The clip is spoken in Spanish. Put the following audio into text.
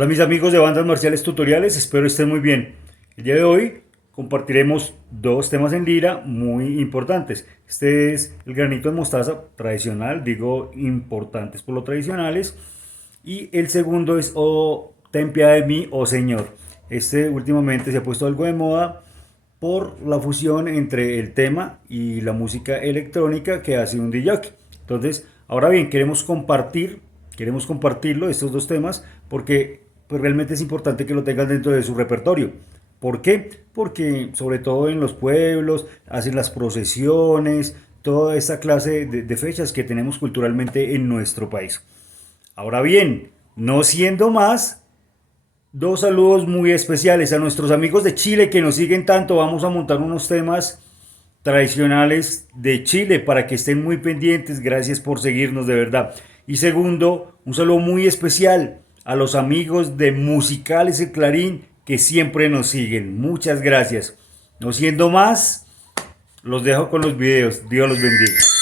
Hola mis amigos de Bandas Marciales Tutoriales, espero estén muy bien. El día de hoy compartiremos dos temas en lira muy importantes. Este es el granito de mostaza tradicional, digo importantes por lo tradicionales. Y el segundo es Oh, ten piedad de mí, oh Señor. Este últimamente se ha puesto algo de moda por la fusión entre el tema y la música electrónica que hace un DJ. Entonces, ahora bien, queremos compartirlo, estos dos temas, porque pues, realmente es importante que lo tengan dentro de su repertorio. ¿Por qué? Porque sobre todo en los pueblos, hacen las procesiones, toda esta clase de fechas que tenemos culturalmente en nuestro país. Ahora bien, no siendo más, dos saludos muy especiales a nuestros amigos de Chile que nos siguen tanto. Vamos a montar unos temas tradicionales de Chile para que estén muy pendientes. Gracias por seguirnos de verdad. Y segundo, un saludo muy especial a los amigos de Musicales El Clarín que siempre nos siguen. Muchas gracias. No siendo más, los dejo con los videos. Dios los bendiga.